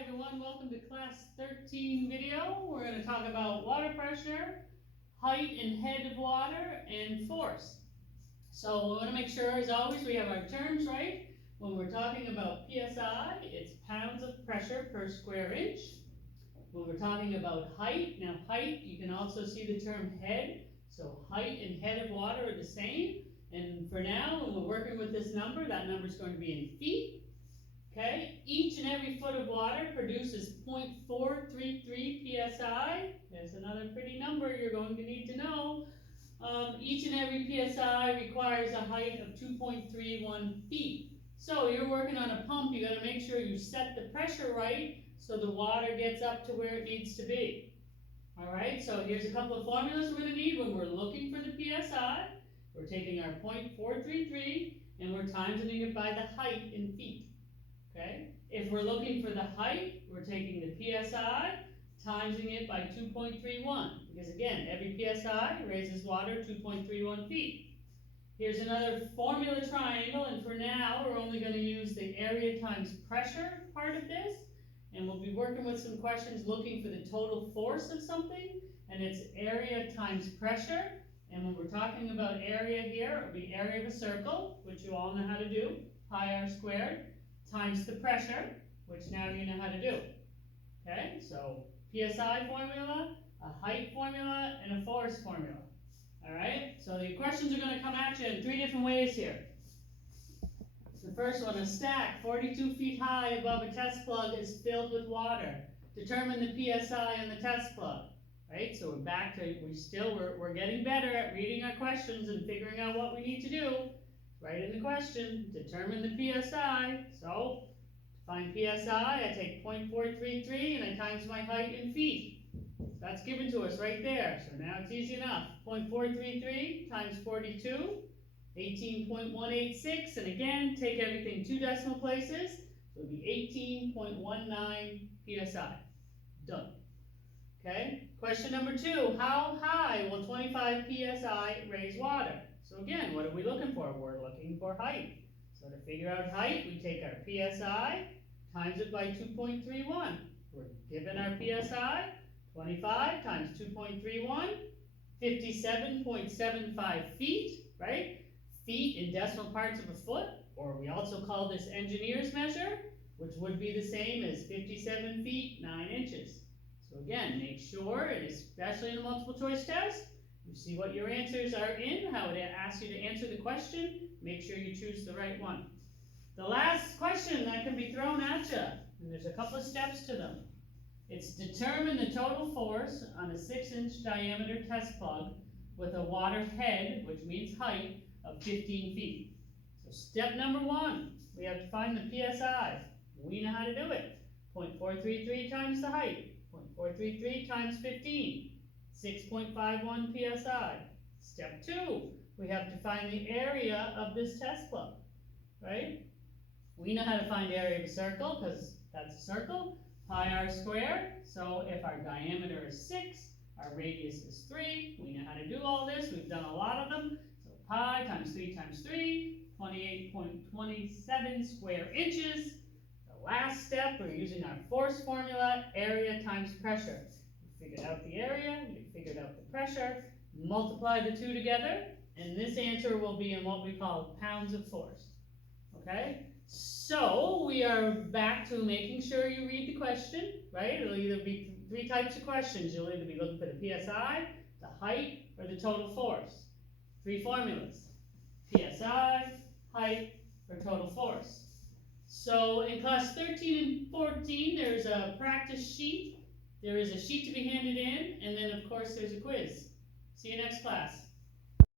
everyone, welcome to class 13 video. We're going to talk about water pressure, height and head of water, and force. So we want to make sure, as always, we have our terms right. When we're talking about PSI, it's pounds of pressure per square inch. When we're talking about height, now height, you can also see the term head. So height and head of water are the same. And for now, when we're working with this number, that number is going to be in feet. Okay, each and every foot of water produces 0.433 psi. There's another pretty number you're going to need to know. Each and every psi requires a height of 2.31 feet. So you're working on a pump, you got to make sure you set the pressure right so the water gets up to where it needs to be. Alright, so here's a couple of formulas we're going to need when we're looking for the psi. We're taking our 0.433 and we're timesing it by the height in feet. Okay, if we're looking for the height, we're taking the PSI, timesing it by 2.31, because again, every PSI raises water 2.31 feet. Here's another formula triangle, and for now, we're only going to use the area times pressure part of this, and we'll be working with some questions looking for the total force of something, and it's area times pressure, and when we're talking about area here, it'll be area of a circle, which you all know how to do, pi r squared, times the pressure, which now you know how to do. Okay, so PSI formula, a height formula, and a force formula. Alright, so the questions are going to come at you in three different ways here. The first one, a stack 42 feet high above a test plug is filled with water. Determine the PSI on the test plug. Right, so we're back to, we're getting better at reading our questions and figuring out what we need to do. Write in the question, determine the PSI. So, to find PSI, I take 0.433 and I times my height in feet. That's given to us right there. So now it's easy enough. 0.433 times 42, 18.186. And again, take everything two decimal places. So it would be 18.19 PSI. Done. Okay, question number 2. How high will 25 PSI raise water? So again, what are we looking for? We're looking for height. So to figure out height, we take our PSI, times it by 2.31. We're given our PSI, 25 times 2.31, 57.75 feet, right? Feet in decimal parts of a foot, or we also call this engineer's measure, which would be the same as 57 feet, 9 inches. So again, make sure, and especially in a multiple choice test, you see what your answers are in, how it asks you to answer the question. Make sure you choose the right one. The last question that can be thrown at you, and there's a couple of steps to them. It's determine the total force on a 6-inch diameter test plug with a water head, which means height, of 15 feet. So step number 1, we have to find the PSI. We know how to do it. 0.433 times the height. 0.433 times 15. 6.51 PSI. Step 2, we have to find the area of this test plug, right? We know how to find the area of a circle because that's a circle, pi r squared. So if our diameter is 6, our radius is 3, we know how to do all this. We've done a lot of them. So pi times 3 times 3, 28.27 square inches. The last step, we're using our force formula, area times pressure. Figured out the area, we figured out the pressure, multiply the two together, and this answer will be in what we call pounds of force. Okay? So we are back to making sure you read the question, right? It'll either be 3 types of questions. You'll either be looking for the PSI, the height, or the total force. 3 formulas. PSI, height, or total force. So in class 13 and 14, there's a practice sheet. There is a sheet to be handed in, and then of course there's a quiz. See you next class.